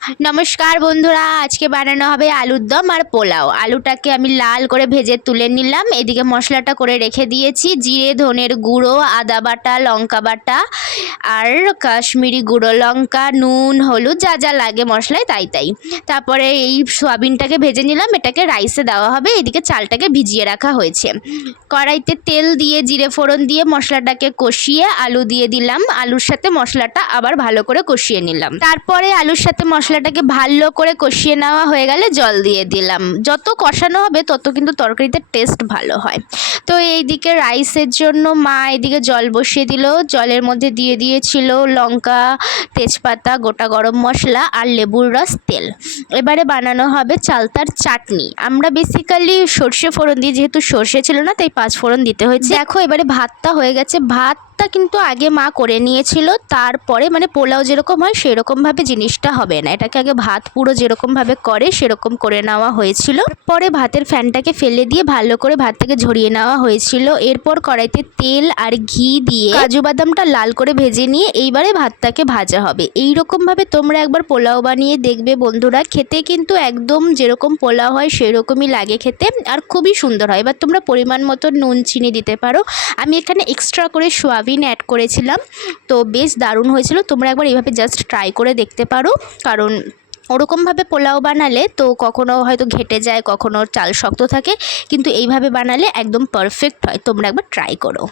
নমস্কার বন্ধুরা, আজকে বানানো হবে আলুর দম আর পোলাও। আলুটাকে আমি লাল করে ভেজে তুলে নিলাম। এদিকে মশলাটা করে রেখে দিয়েছি, জিরে ধনের গুঁড়ো, আদা বাটা, লঙ্কা বাটা আর কাশ্মীরি গুঁড়ো লঙ্কা, নুন, হলুদ, যা যা লাগে মশলায় তাই। তারপরে এই সয়াবিনটাকে ভেজে নিলাম, এটাকে রাইসে দেওয়া হবে। এদিকে চালটাকে ভিজিয়ে রাখা হয়েছে। কড়াইতে তেল দিয়ে জিরে ফোড়ন দিয়ে মশলাটাকে কষিয়ে আলু দিয়ে দিলাম। আলুর সাথে মশলাটা আবার ভালো করে কষিয়ে নিলাম। তারপরে আলুর সাথে মশলাটাকে ভালো করে কষিয়ে নেওয়া হয়ে গেলে জল দিয়ে দিলাম। যত কষানো হবে তত কিন্তু তরকারিতে টেস্ট ভালো হয়। তো এইদিকে রাইসের জন্য মা এদিকে জল বসিয়ে দিল। জলের মধ্যে দিয়ে দিয়েছিল লঙ্কা, তেজপাতা, গোটা গরম মশলা আর লেবুর রস, তেল। এবারে বানানো হবে চালতার চাটনি। আমরা বেসিক্যালি সর্ষে ফোড়ন দিই, যেহেতু সর্ষে ছিল না তাই 5 ফোড়ন দিতে হয়েছে। দেখো এবারে ভাতটা হয়ে গেছে। ভাতটা কিন্তু আগে মা করে নিয়েছিল, তারপরে মানে পোলাও যেরকম হয় সেরকমভাবে জিনিসটা হবে না। এটাকে আগে ভাত পুরো যেরকমভাবে করে সেরকম করে নেওয়া হয়েছিল। পরে ভাতের ফ্যানটাকে ফেলে দিয়ে ভালো করে ভাতটাকে ঝরিয়ে নেওয়া হয়েছিল। এরপর কড়াইতে তেল আর ঘি দিয়ে কাজু বাদামটা লাল করে ভেজে নিয়ে এইবারে ভাতটাকে ভাজা হবে। এইরকমভাবে তোমরা একবার পোলাও বানিয়ে দেখবে বন্ধুরা, খেতে কিন্তু একদম যেরকম পোলাও হয় সেরকমই লাগে খেতে, আর খুবই সুন্দর হয়। এবার তোমরা পরিমাণ মতো নুন চিনি দিতে পারো। আমি এখানে এক্সট্রা করে সোয়াবিন অ্যাড করেছিলাম, তো বেশ দারুণ হয়েছিল। তোমরা একবার এইভাবে জাস্ট ট্রাই করে দেখতে পারো, কারণ ওরকমভাবে পোলাও বানালে তো কখনো হয়তো ঘেটে যায়, কখনো চাল শক্ত থাকে, কিন্তু এইভাবে বানালে একদম পারফেক্ট হয়। তোমরা একবার ট্রাই করো।